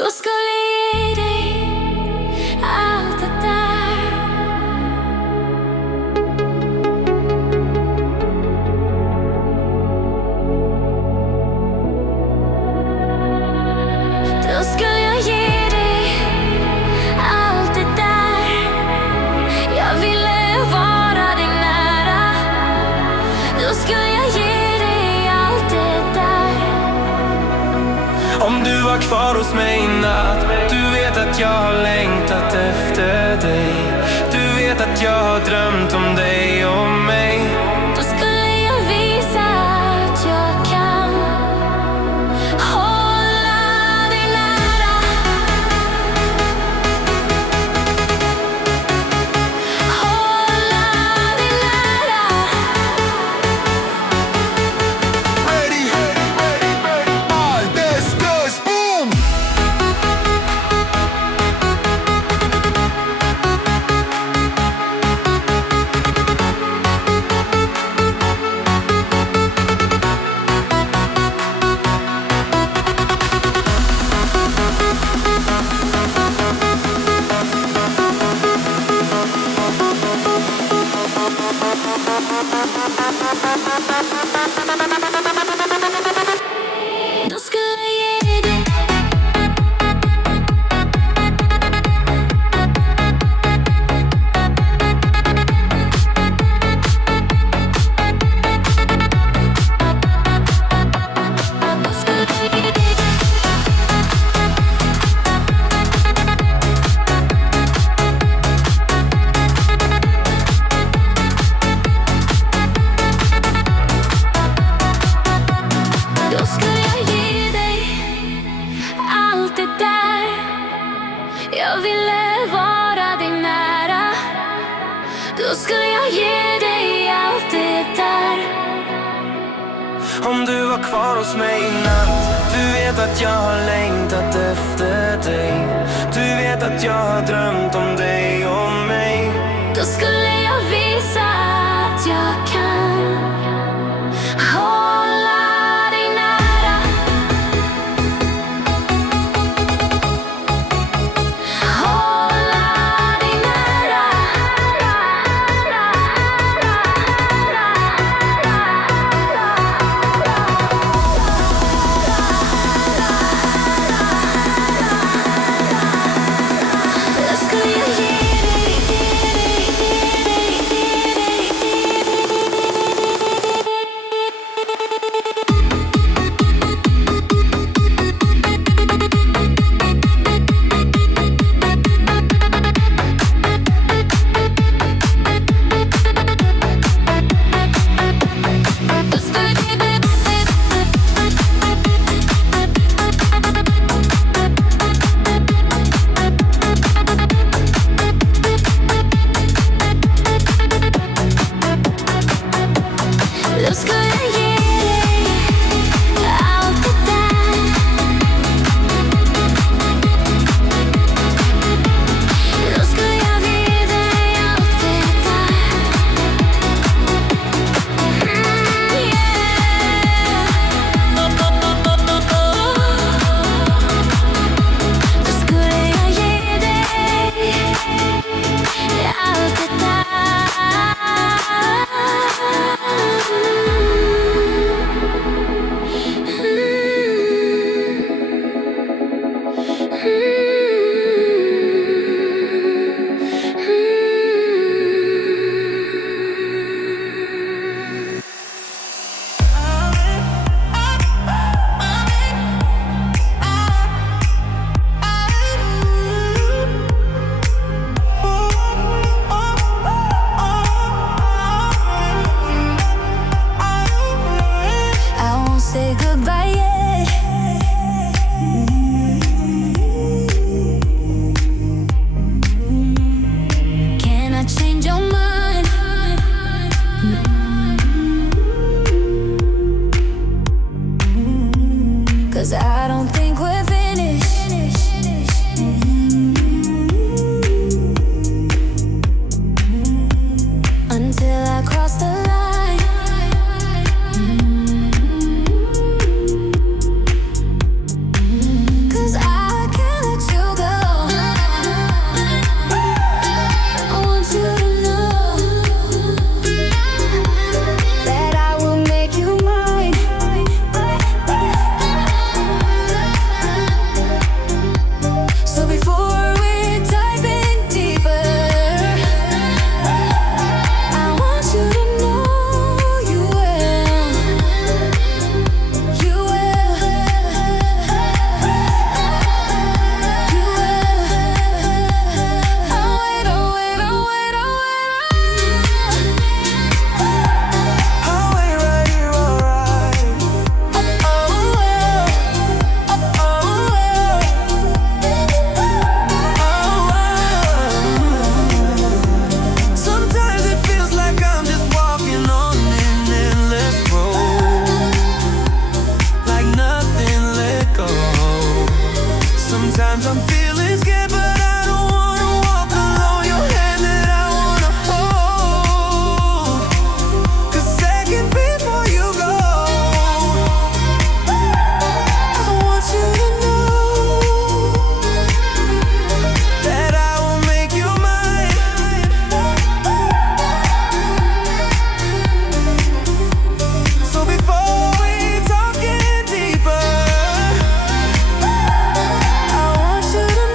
Då skulle jag ge dig allt det där. Då skulle jag ge dig allt det där. Jag ville vara dig nära. Då skulle jag ge dig allt det där. Om du var kvar hos mig i natt, du vet att jag har längtat efter dig. Du vet att jag har drömt om dig och mig. Då skulle jag visa att jag kan hålla dig nära. Hålla dig nära. Ready, all this goes boom. Då skulle jag ge dig allt det där. Jag ville vara dig nära. Då skulle jag ge dig allt det där. Om du var kvar hos mig i natt, du vet att jag har längtat efter dig. Du vet att jag har drömt om dig och mig. Då skulle jag visa att jag kan hålla dig nära. Hålla dig nära. Då skulle jag ge dig allt det där. Då skulle jag ge dig allt det där. Då skulle jag ge dig allt det där. I won't say goodbye yet. Sometimes I'm feeling scared, but I don't wanna walk alone. Your hand that I wanna hold. 'Cause second before you go, I want you to know that I will make you mine. So before we talk in deeper, I want you to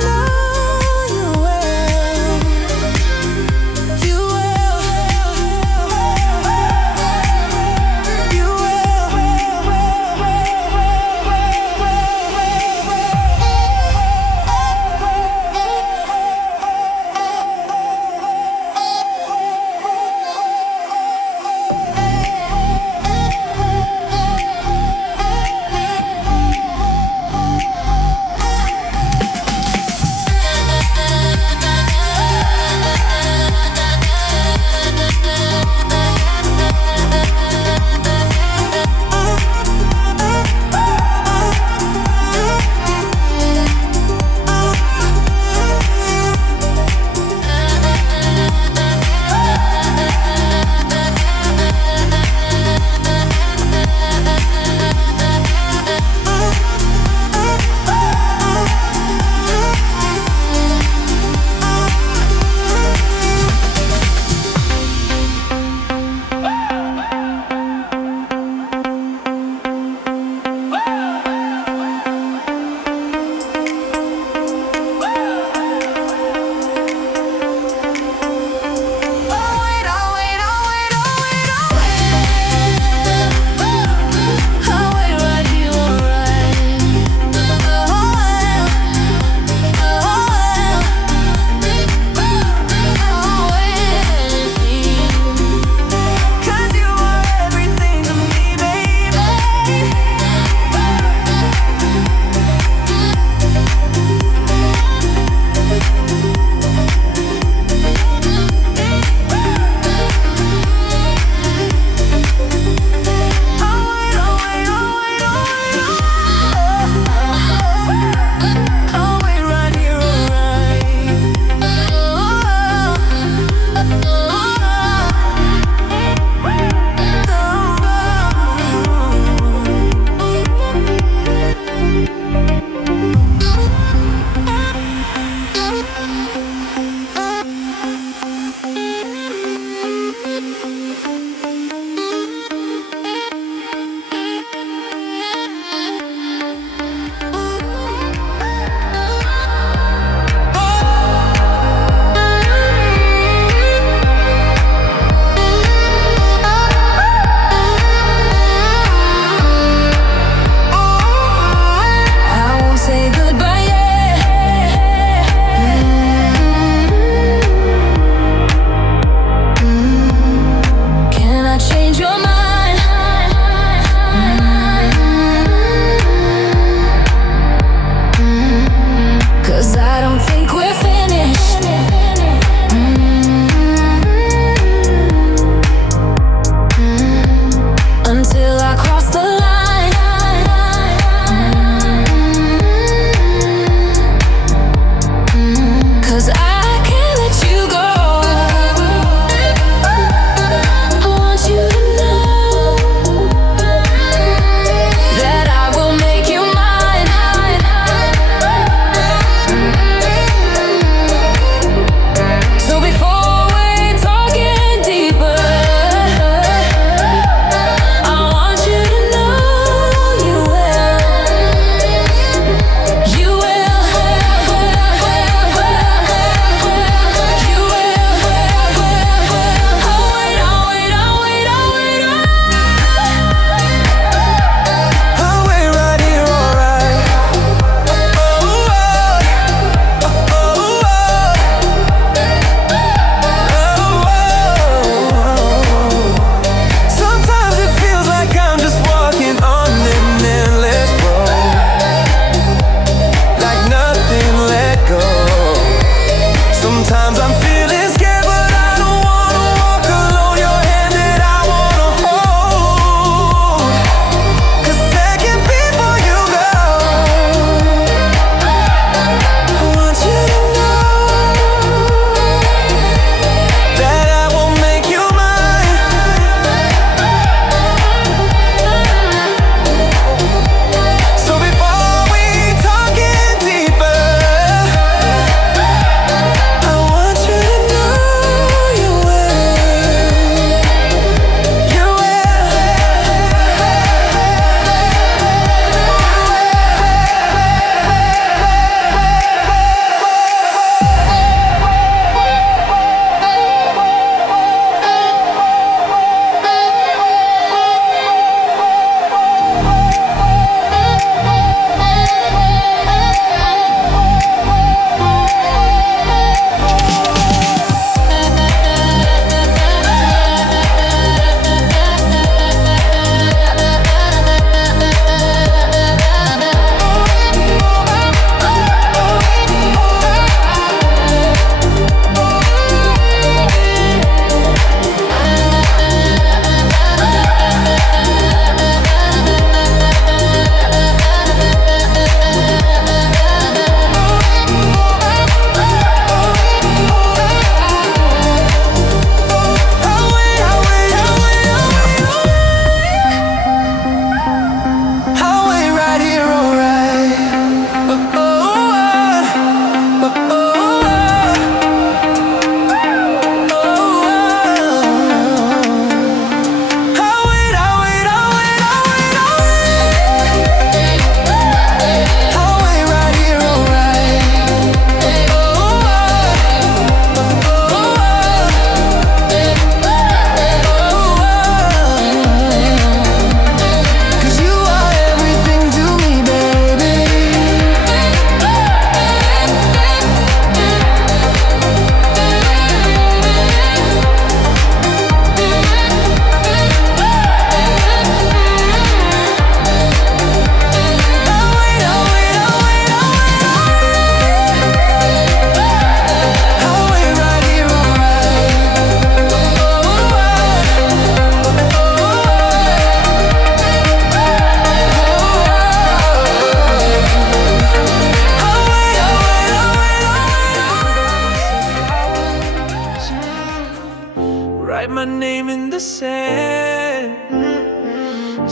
the sand.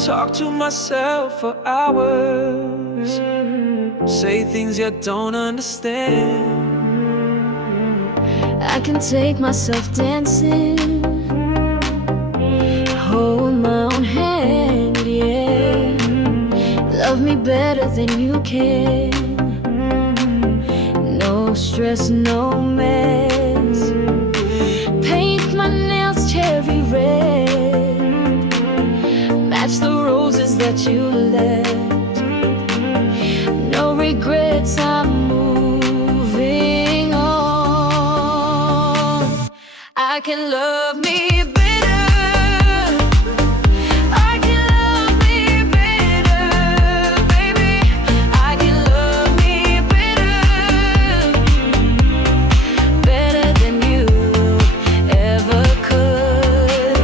Talk to myself for hours, say things you don't understand. I can take myself dancing, hold my own hand, yeah. Love me better than you can. No stress, no mess. Paint my nails cherry red, match the roses that you left. No regrets, I'm moving on. I can love me better. I can love me better, baby. I can love me better, better than you ever could.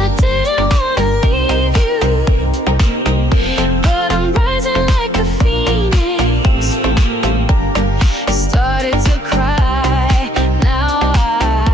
I didn't wanna leave you, but I'm rising like a phoenix. Started to cry, now I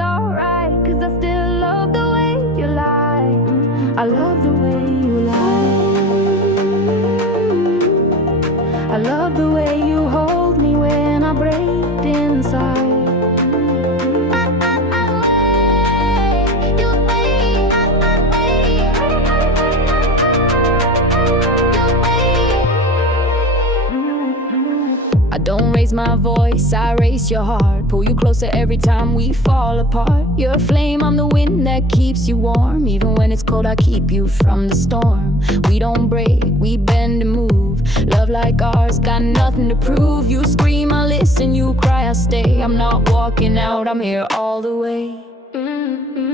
alright, 'cause I still love the way you lie. I love the way you lie. I love the way you hold me when I break inside. I don't raise my voice, I raise your heart. Pull you closer every time we fall apart. You're a flame, I'm the wind that keeps you warm. Even when it's cold, I keep you from the storm. We don't break, we bend and move. Love like ours, got nothing to prove. You scream, I listen, you cry, I stay. I'm not walking out, I'm here all the way.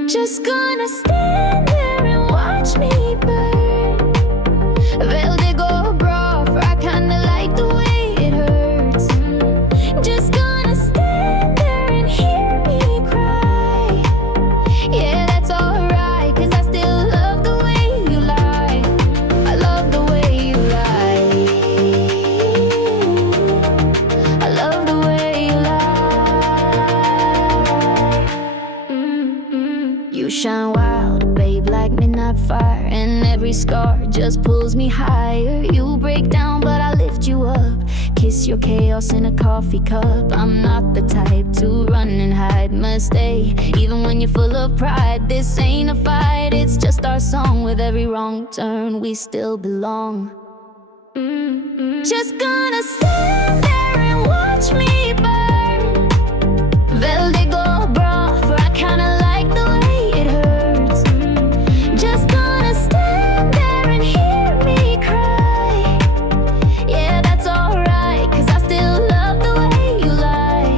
Just gonna stand there and watch me burn. Vel det går bra, för I kinda like the way it hurts. Just gonna stand there and hear me cry. Yeah, that's alright, 'cause I still love the way you lie. I love the way you lie. I love the way you lie. You shine wild, babe, like midnight fire. And every scar just pulls me higher. You break down, but I lift you up. Kiss your chaos in a coffee cup. I'm not the type to run and hide. Must stay, even when you're full of pride. This ain't a fight, it's just our song. With every wrong turn, we still belong. Just gonna stand there and watch me burn. Vel det går bra, för I kinda like the way it hurts. Just gonna stand there and hear me cry. Yeah, that's alright, 'cause I still love the way you lie.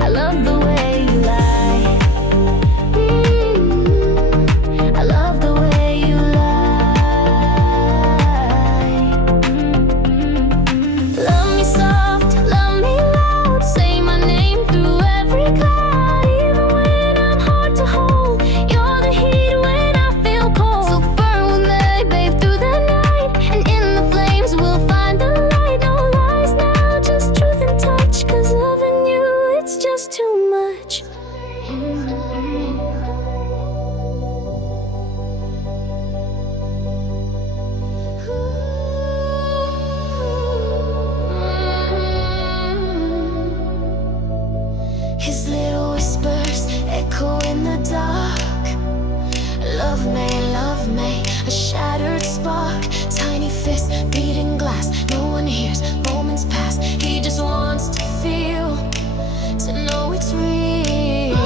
I love the way you lie. I love the way you lie. Love me soft, love me loud. Say my name through every cloud. Even when I'm hard to hold, you're the heat when I feel cold. So burn with me, babe, through the night. And in the flames we'll find the light. No lies now, just truth and touch. 'Cause loving you, it's just too much. His little whispers echo in the dark. Love me, a shattered spark. Tiny fist beating glass, no one hears, moments pass. He just wants to feel, to know it's real.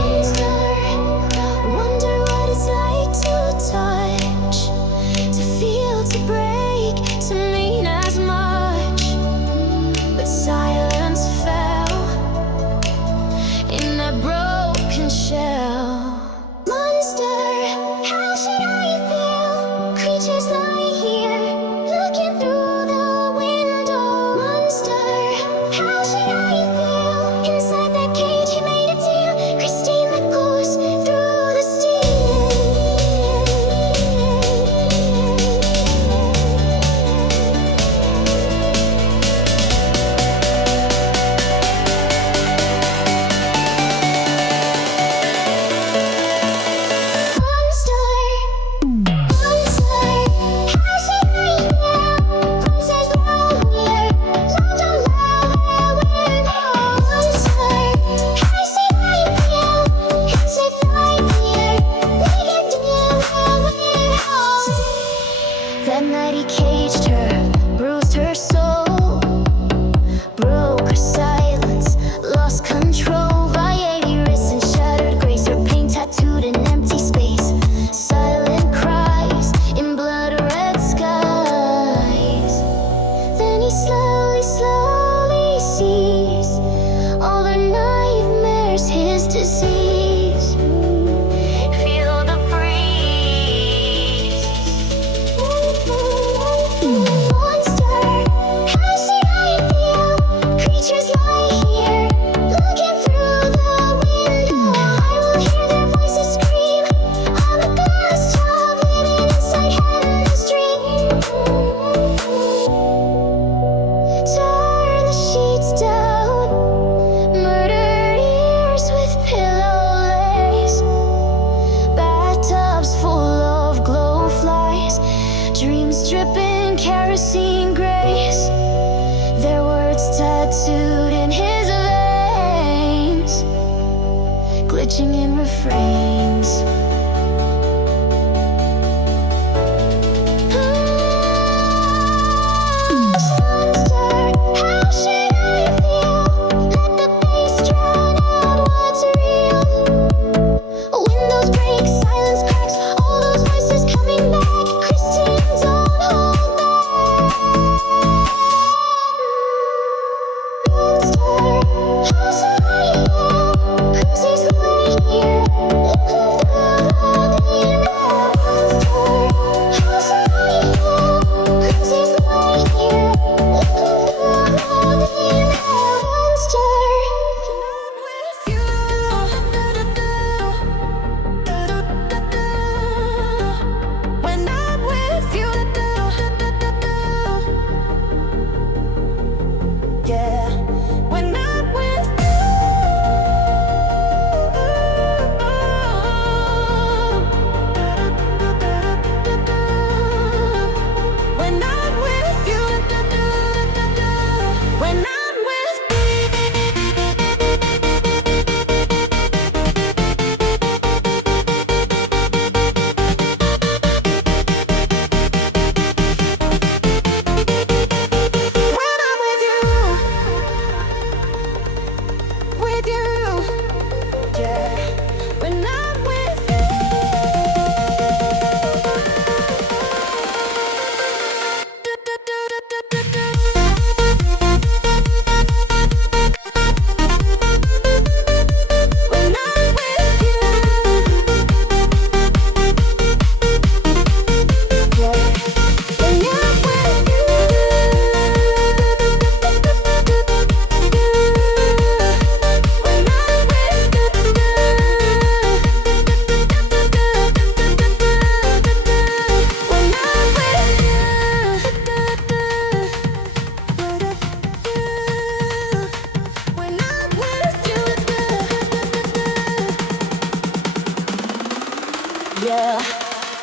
Yeah,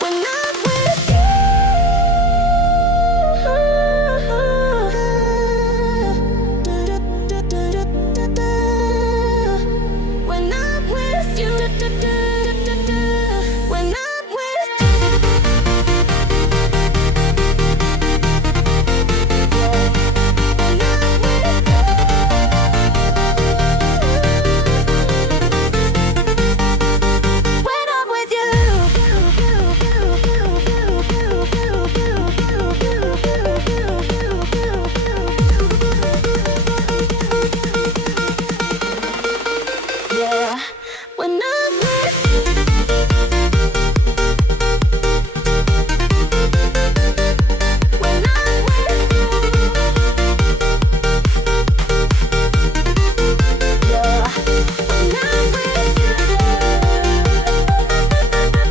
when I'm with you. When I'm with you. When I'm with you. When I'm with you. When I'm with you. Yeah, when I'm with you. When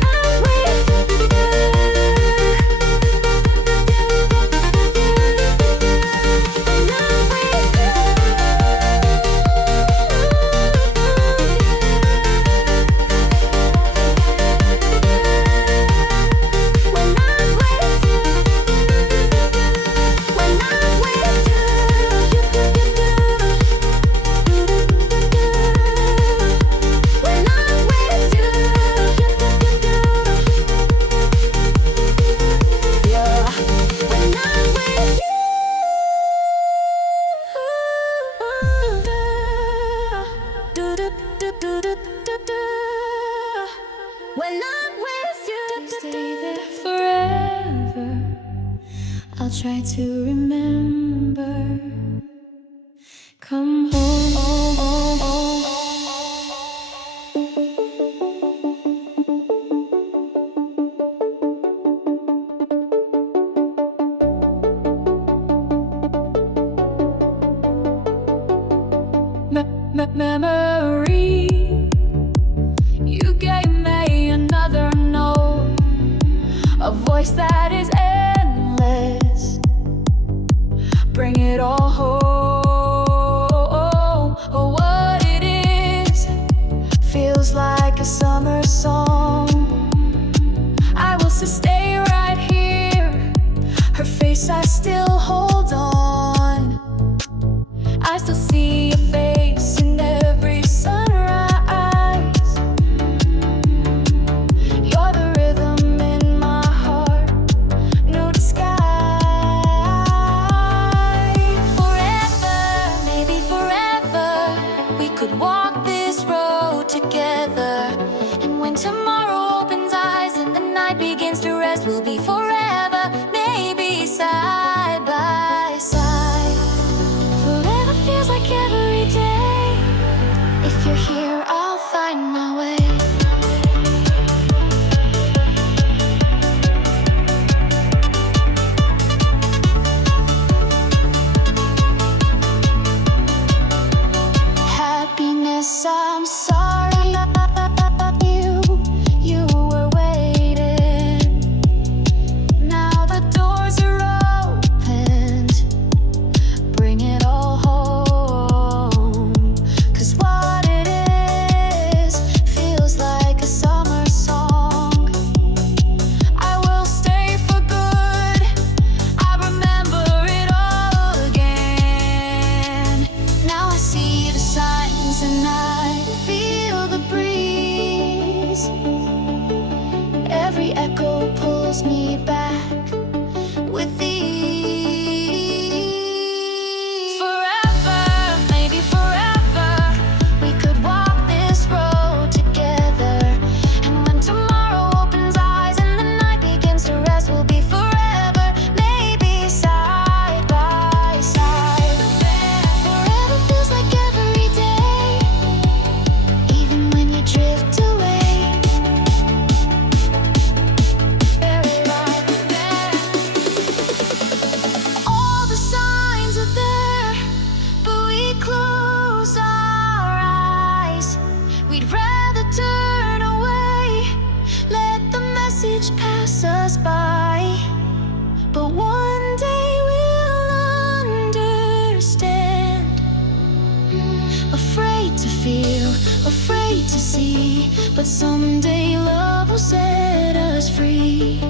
I'm with you. Yeah, when I'm with you. When I'm with you, stay there forever. I'll try to remember. Come home. Memory, you gave me another note, a voice that is endless. Bring it all home. Oh, what it is feels like a summer song. I will stay right here. Her face, I still hold on. I still see your face in every sunrise. You're the rhythm in my heart, no disguise. Forever, maybe forever, we could walk this road together. And when tomorrow opens eyes and the night begins to rest, we'll be forever, maybe side by side. Forever feels like every day. If you're here, I'll find my way. Happiness, I'm sorry. You were waiting. Now the doors are opened. Bring it all home. 'Cause what it is feels like a summer song. I will stay for good. I remember it all again. Now I see the signs and I feel the breeze. Every echo pulls me back with ease. Forever, maybe forever, we could walk this road together. And when tomorrow opens eyes and the night begins to rest, we'll be forever, maybe side by side. Forever feels like every day, even when you drift away. Very right there. All the signs are there, but we close our eyes. We'd rather turn away, let the message pass us by. But one day we'll understand. Afraid to feel, afraid easy to see, but someday love will set us free.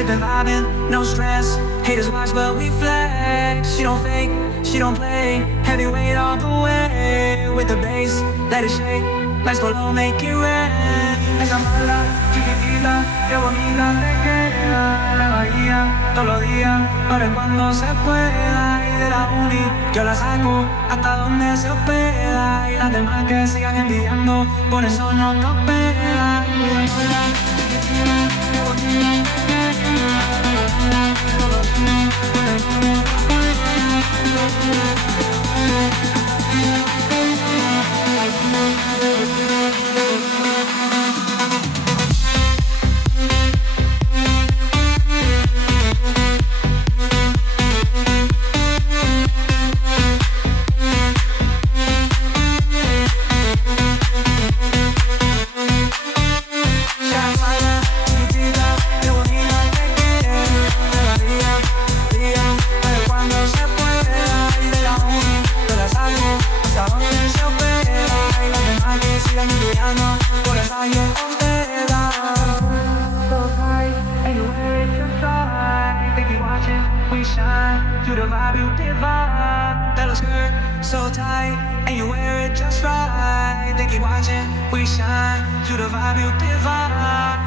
sipping, vibing, no stress. Haters watch but we flex. She don't fake, she don't play. Heavyweight all the way. With the bass, let it shake. Let's go low, make it rain. Esa mala, chiquitita, qué bonita te queda. La bahía, todos los días, ahora es cuando se pueda. Y de la uni, yo la saco hasta donde se hospeda. Y las demás que sigan envidiando, por eso no nos pega. Qué bonita te queda. To the vibe you divide. That looks good, so tight, and you wear it just right. They keep watching, we shine. To the vibe you divide.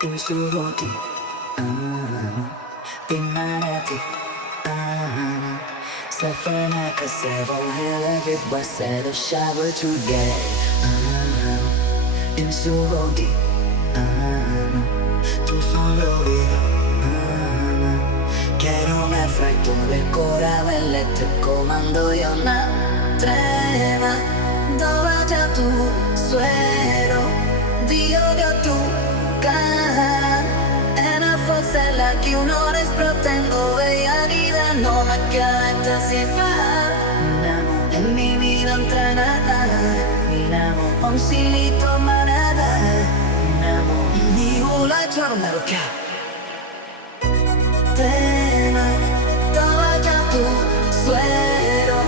Insuloti, Pinarati, Safanaka, several every was said a shower together. Insuloti, tu solo vida. Quiero me fracture il cuore elettrico, mando io una trema. Dove già tu suero, Dio dio tu cara. Era forse la que uno desprotendo bella vida, no me queda si fa. En mi vida entrenada, miramo un silito manada. Ni una giornata che tema, dove già tu suero,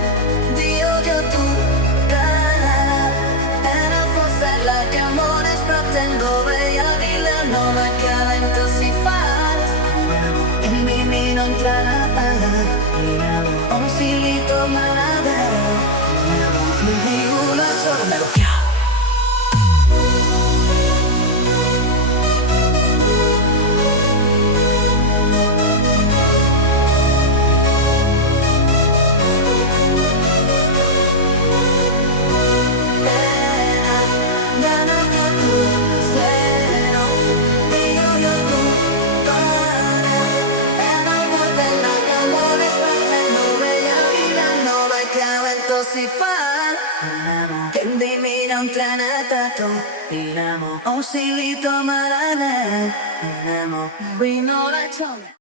Dio dio tu cara. Era forse la que amor desprotendo bella vida, no me queda si fa. En mi vida entrenada, un silito manada. Ni una giornata che si fa. Che mi non tranatato, un silito marana. We know that